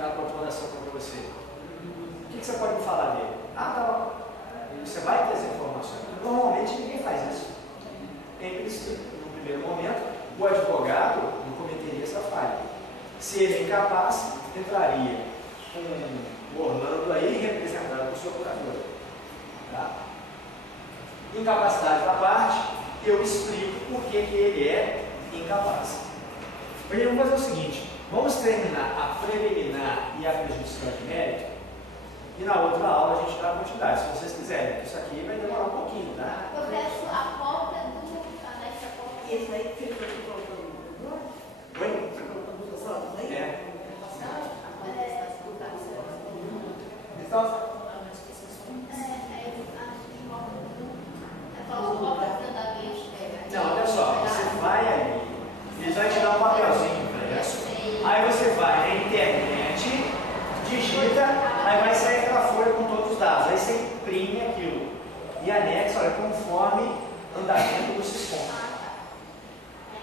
está propondo ação para você. O que você pode me falar dele? Ah, tá. Você vai ter as informações. Normalmente ninguém faz isso. Em princípio, no primeiro momento, o advogado não cometeria essa falha. Se ele é incapaz, entraria com o Orlando aí representado por sua procuradora. Tá? Incapacidade da parte, eu explico por que ele é incapaz. Mas vamos fazer o seguinte, vamos terminar a preliminar e a prejudicial de mérito, e na outra aula a gente dá a quantidade, se vocês quiserem. Isso aqui vai demorar um pouquinho, tá? Eu peço a cópia do anexo a cópia. Esse aí que você colocou no Oi? Você colocou no só? É. Então, Não, olha só, você vai ali, eles vão te dar um papelzinho impresso, aí você vai na internet, digita, aí vai sair aquela folha com todos os dados, aí você imprime aquilo e anexa, olha, conforme andamento do SISCOM.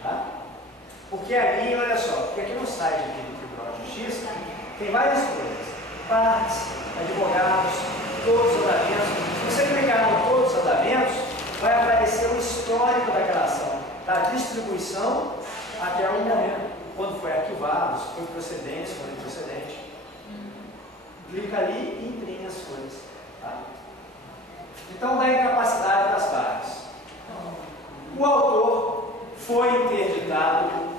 Tá? Porque ali, olha só, porque aqui no site aqui do Tribunal de Justiça tem várias coisas, partes, advogados, todos os andamentos. Se você clicar em todos os andamentos, vai aparecer o histórico daquela ação, da distribuição até o momento, quando foi arquivado, se foi procedente, se foi improcedente. Clica ali e imprime as folhas. Tá? Então, da incapacidade das partes. O autor foi interditado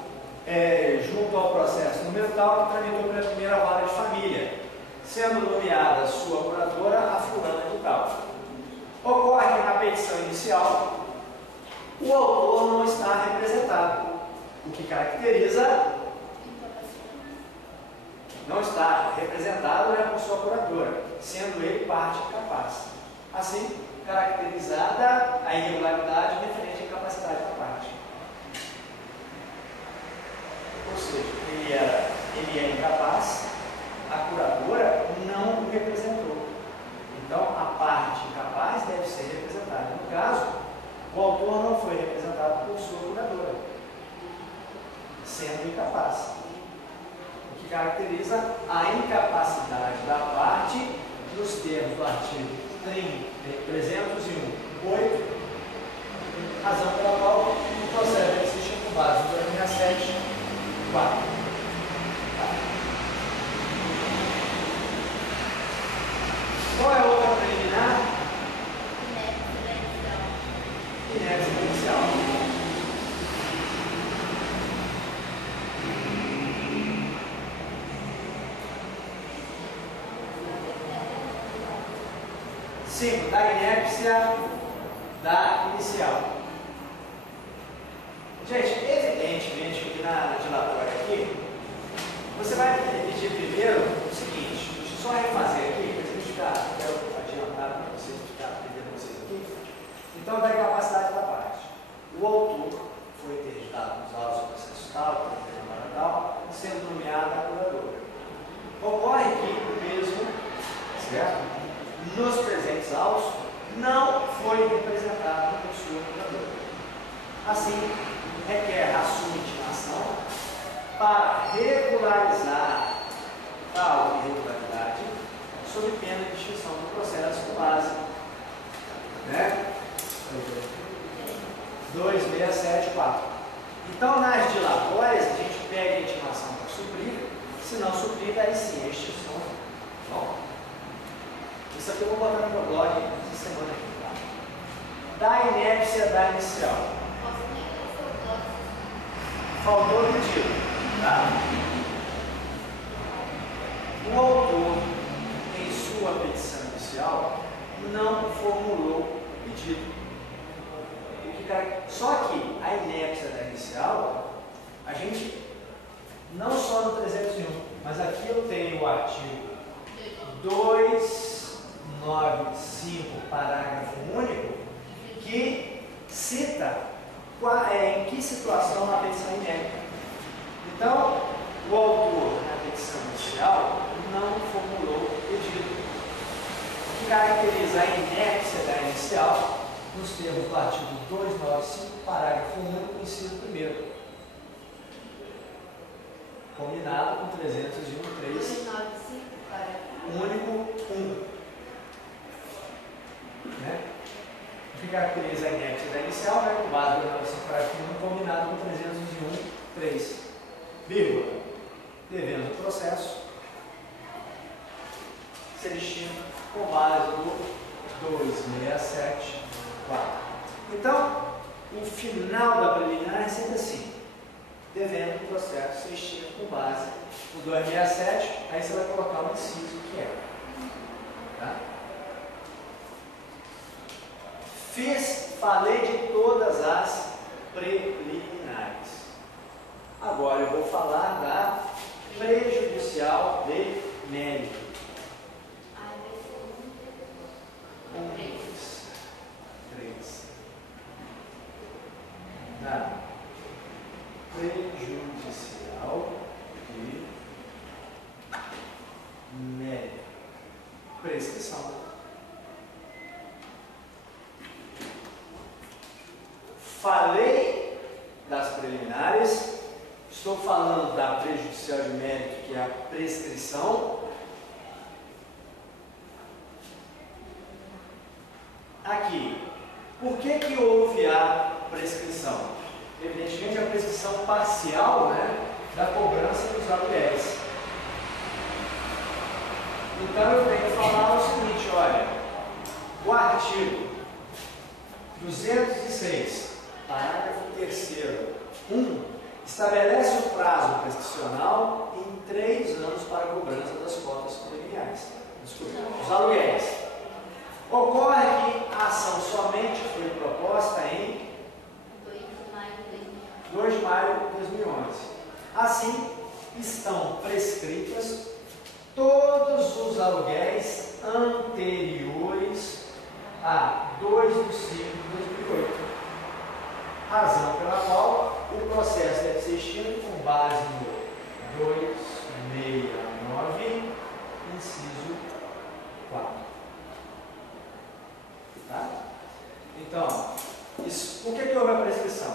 junto ao processo número tal que tramitou pela primeira vara de família, sendo nomeada sua curadora a fulana de tal. Ocorre que na petição inicial o autor não está representado, o que caracteriza não está representado por sua curadora, sendo ele parte incapaz. Assim, caracterizada a irregularidade referente à incapacidade da parte. Ou seja, ele é incapaz, a curadora não o representou. Então, a parte incapaz deve ser representada. No caso, o autor não foi representado por sua curadora, sendo incapaz. O que caracteriza a incapacidade da parte nos termos do artigo 301.8, razão pela qual o processo deve ser instituído com base no 267.4. Qual é a outra preliminar? Inércia inicial. Cinco, da inércia da inicial. Gente, evidentemente que na dilatória aqui, você vai pedir primeiro o seguinte, deixa eu só refazer aqui, quero adiantar para vocês ficar entendendo vocês aqui. Então, da incapacidade da parte. O autor foi interditado nos autos do processo tal, tal, sendo nomeada a curadora. Ocorre que o mesmo, certo? Nos presentes autos, não foi representado por sua curadora. Assim, requer a sua intimação para regularizar tal irregularidade sob pena de extinção do processo com base, né? 2674. Então, nas dilatórias, a gente pega a intimação para suprir, se não suprir, aí sim, a extinção. Bom, isso aqui eu vou botar no meu blog essa semana aqui, tá? Da inépcia da inicial. Faltou o pedido, tá? O autor, em sua petição inicial, não formulou o pedido. Só que a inépcia da inicial, a gente, não só no 301, mas aqui eu tenho o artigo 295, parágrafo único, que cita em que situação a petição é inédita. Então, o autor, na petição inicial, não formulou pedido. O que caracteriza a inépcia da inicial, nos termos do artigo 295, parágrafo único, inciso 1º. Combinado com 301.3. que caracteriza a inépcia da inicial, né, com base no parágrafo 1 combinado com 301.3, vírgula, devendo o processo ser extinto com base no 267.4. Então, o final da preliminar é sempre assim, devendo o processo ser extinto com base no 267, aí você vai colocar o inciso que é. Tá? Falei de todas as preliminares. Agora eu vou falar da prejudicial de mérito. 1, 2, 3. Da prejudicial de mérito. Prescrição. Falei das preliminares, estou falando da prejudicial de mérito, que é a prescrição. Aqui, por que houve a prescrição? Evidentemente, a prescrição parcial, né, da cobrança dos aluguéis. Então, eu tenho que falar o seguinte, olha, o artigo 206, parágrafo 3º, 1, estabelece o prazo prescricional em 3 anos para a cobrança das cotas preliminares, dos aluguéis. Ocorre que a ação somente foi proposta em 2 de maio de 2011. Assim, estão prescritas todos os aluguéis anteriores a 2 de 5 de 2008. Razão pela qual o processo deve ser extinto com base no 269, inciso 4. Tá? Então, isso, por que houve a prescrição?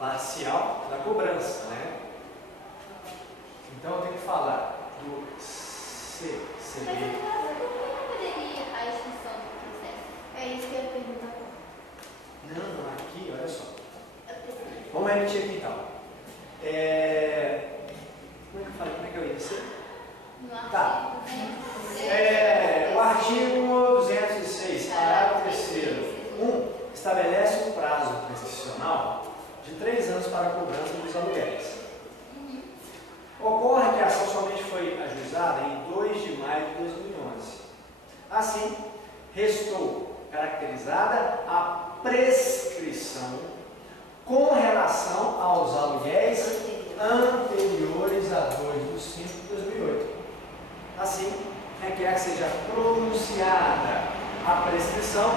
Parcial da cobrança, né? Então, eu tenho que falar do CCB. Mas por que poderia a extinção do processo? É isso que eu ia perguntar. Não, aqui, olha só. Vamos repetir aqui então. Como é que eu falei? Como é que eu ia dizer? Tá. O artigo 206, parágrafo 3º, 1, estabelece um prazo prescricional de 3 anos para a cobrança dos aluguéis. Ocorre que a ação somente foi ajuizada em 2 de maio de 2011. Assim, restou caracterizada a prescrição com relação aos aluguéis anteriores a 2 de 5 de 2008. Assim, requer que seja pronunciada a prescrição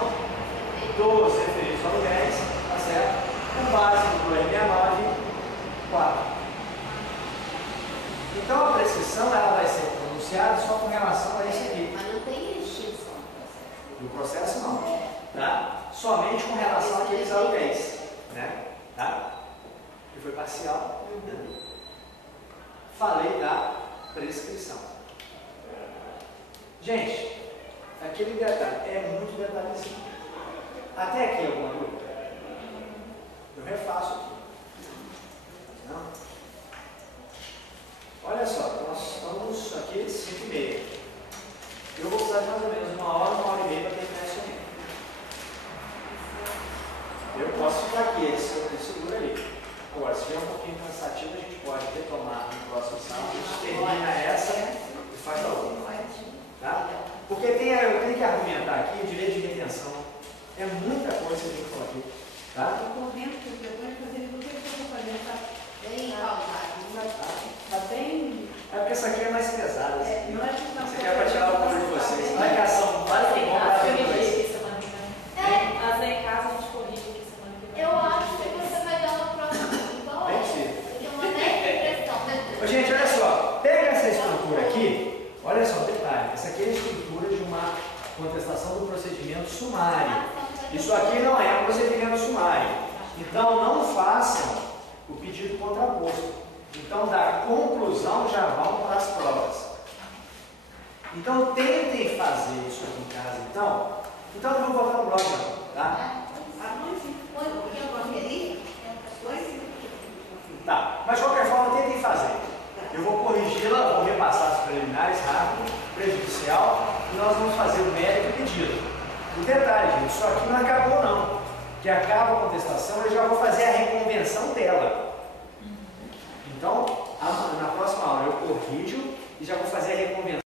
dos referidos aluguéis, tá certo? Com base no 269.4. Então, a prescrição ela vai ser pronunciada só com relação a esse aqui. Mas não tem extinção Do processo, não. Tá? Somente com relação àqueles aluguéis. Né? Tá? Que foi parcial. Né? Falei da prescrição. Gente, aquele detalhe é muito detalhezinho. Até aqui alguma dúvida? Eu refaço aqui. Não? Olha só, nós estamos aqui 5h30. Eu vou precisar de mais ou menos 1 hora e meia para terminar isso aqui. Eu posso ficar aqui, esse seguro ali. Agora, se vier um pouquinho cansativo, a gente pode retomar no próximo sábado. A gente termina essa e faz a outra. Tá? Porque eu tenho que argumentar aqui o direito de retenção. É muita coisa que eu tenho que falar aqui. Tá? Eu correndo, porque eu vou fazer o que eu estou fazendo, tá bem pausado. Tá bem. É porque essa aqui é mais pesada. Assim. Não é que não. Você quer para tirar o cabelo de vocês. Vai que a ação vai que bom para ver dois. Mas lá em casa a gente corrige aqui semana que vem. Eu acho que você vai dar uma próxima igual. Bem possível. Eu tenho uma leve impressão. Ô, gente, olha só. Pega essa estrutura aqui. Olha só, detalhe. Essa aqui é a estrutura de uma contestação do procedimento sumário. Isso aqui não é um procedimento sumário. Então, não façam o pedido contraposto. Então, da conclusão já vão para as provas. Então, tentem fazer isso aqui em casa. Então não vou botar no blog, não, tá? Mas de qualquer forma, tentem fazer. Eu vou corrigi-la, vou repassar as preliminares rápido, prejudicial, e nós vamos fazer o mérito e pedido. E detalhe, gente, isso aqui não acabou não. Que acaba a contestação, eu já vou fazer a reconvenção dela. Então, na próxima aula eu corrijo e já vou fazer a reconvenção.